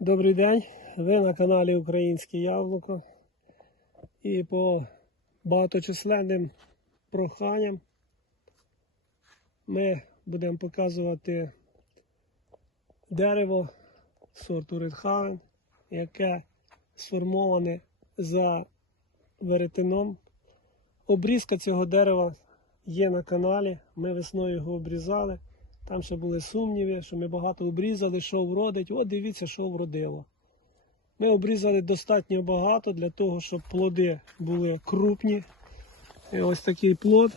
Добрий день, ви на каналі Українське Яблуко. І по багаточисленним проханням ми будемо показувати дерево сорту Редхаген, яке сформоване за веретеном. Обрізка цього дерева є на каналі. Ми весною його обрізали. Там ще були сумніви, що ми багато обрізали, що вродить. От дивіться, що вродило. Ми обрізали достатньо багато для того, щоб плоди були крупні. І ось такий плод,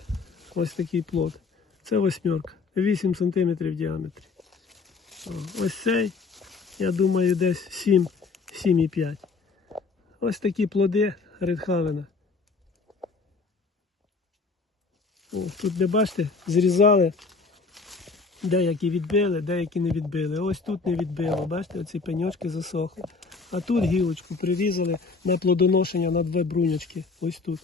ось такий плод. Це восьмерка. 8 см в діаметрі. Ось цей, я думаю, десь 7, 7,5. Ось такі плоди редхавена. Тут, не бачите, зрізали. Деякі відбили, деякі не відбили. Ось тут не відбило, бачите, оці пеньочки засохли. А тут гілочку прирізали на плодоношення на дві брунячки. Ось тут.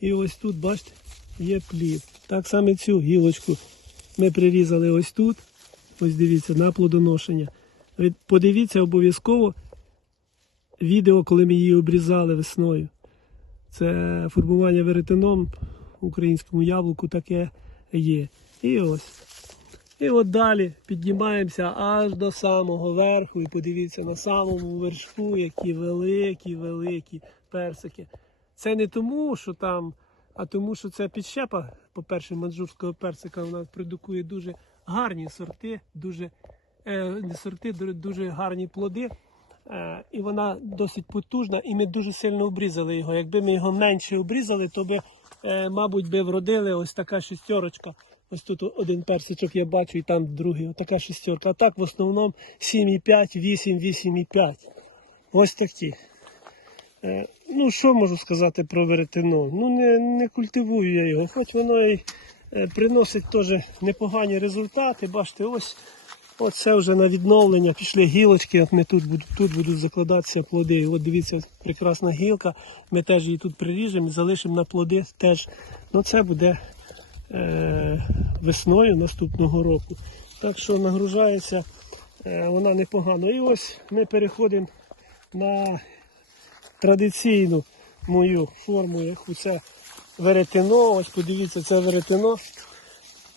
І ось тут, бачите, є плід. Так само цю гілочку ми прирізали ось тут. Ось дивіться, на плодоношення. Подивіться обов'язково відео, коли ми її обрізали весною. Це формування веретеном в українському яблуку таке є. І ось. І от далі піднімаємося аж до самого верху. І подивіться на самому вершку, які великі, великі персики. Це не тому, що там, а тому, що це підщепа, по-перше, манджурського персика вона продукує дуже гарні сорти, дуже е, сорти, дуже гарні плоди. Е, і вона досить потужна, і ми дуже сильно обрізали його. Якби ми його менше обрізали, то би, е, мабуть, би вродили ось така шестерочка. Ось тут один персичок я бачу, і там другий. Ось така шестерка. А так в основному 7,5, 8, 8,5. Ось такі. Е, ну, що можу сказати про веретено? Ну, не, не культивую я його, хоч воно і е, приносить теж непогані результати. Бачите, ось Оце вже на відновлення пішли гілочки, от ми тут будуть, тут будуть закладатися плоди. От дивіться, прекрасна гілка. Ми теж її тут приріжемо і залишимо на плоди теж. Ну це буде весною наступного року. Так що нагружається е, вона непогано. І ось ми переходимо на традиційну мою форму, яку це веретено. Ось подивіться, це веретено.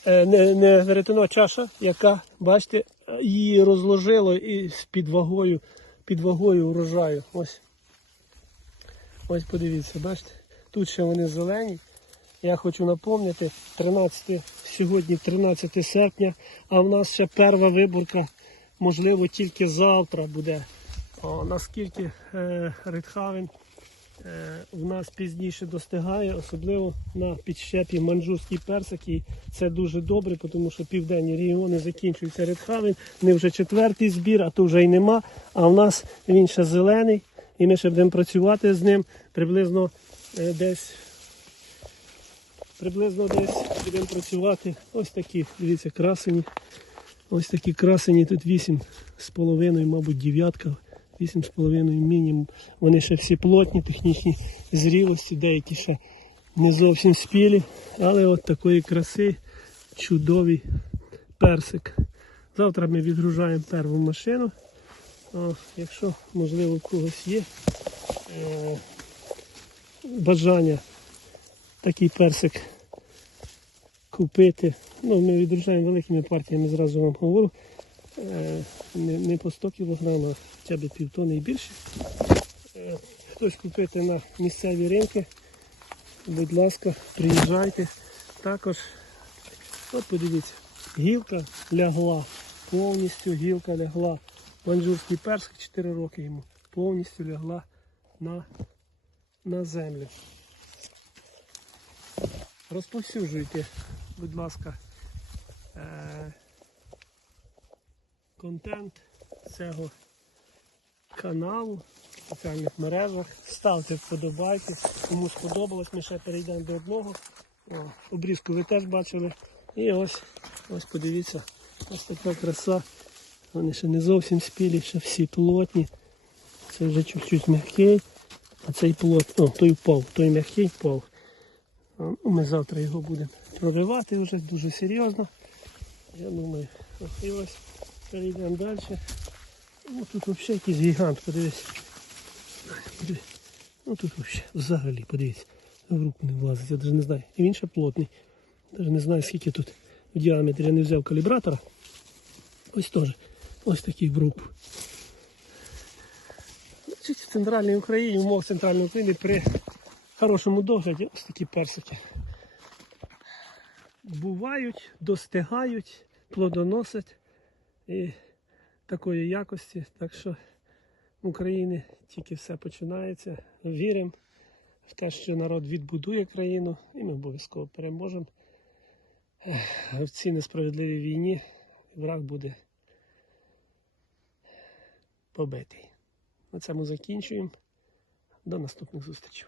Е, не, не веретено чаша, яка, бачите, її розложило і з під вагою, під вагою урожаю. Ось. Ось подивіться, бачите? Тут ще вони зелені. Я хочу напомнити, 13, сьогодні 13 серпня, а в нас ще перша виборка, можливо, тільки завтра буде. О, наскільки е, Редхавен е, в нас пізніше достигає, особливо на підщепі манджурський персик. І це дуже добре, тому що південні регіони закінчуються редхавен. Не вже четвертий збір, а то вже й нема. А в нас він ще зелений, і ми ще будемо працювати з ним приблизно е, десь. Приблизно десь будемо працювати. Ось такі, дивіться, красені. Ось такі красені, тут 8 з половиною, мабуть, дев'ятка. 8,5 мінімум. Вони ще всі плотні, технічні зрілості, деякі ще не зовсім спілі, але от такої краси чудовий персик. Завтра ми відгружаємо перву машину. О, якщо, можливо, у когось є е, бажання такий персик купити. Ну, ми відгружаємо великими партіями, зразу вам говорю. Е, не, не по 100 кг, а хоча б півтони і більше. Е, Хтось купити на місцеві ринки, будь ласка, приїжджайте. Також, от подивіться, гілка лягла, повністю гілка лягла. Манджурський персик 4 роки йому повністю лягла на, на землю. Розповсюджуйте, будь ласка, е, контент цього каналу в соціальних мережах. Ставте вподобайки. Кому сподобалось, ми ще перейдемо до одного. О, обрізку ви теж бачили. І ось, ось подивіться, ось така краса. Вони ще не зовсім спілі, ще всі плотні. Це вже чуть-чуть м'який. А цей плот, о, той впав, той м'який впав. Ми завтра його будемо проривати вже дуже серйозно. Я думаю, ось перейдемо далі. Ну тут взагалі якийсь гігант, подивись. Ну тут взагалі, взагалі, подивіться. В руку не влазить, я навіть не знаю. І він ще плотний. Навіть не знаю, скільки тут в діаметрі. Я не взяв калібратора. Ось теж. Ось такий. Чуть в центральній Україні, в умовах центральної України при хорошому догляді ось такі персики. Бувають, достигають, плодоносять і такої якості. Так що в Україні тільки все починається. Віримо в те, що народ відбудує країну, і ми обов'язково переможемо. В цій несправедливій війні враг буде побитий. На цьому закінчуємо. До наступних зустрічей.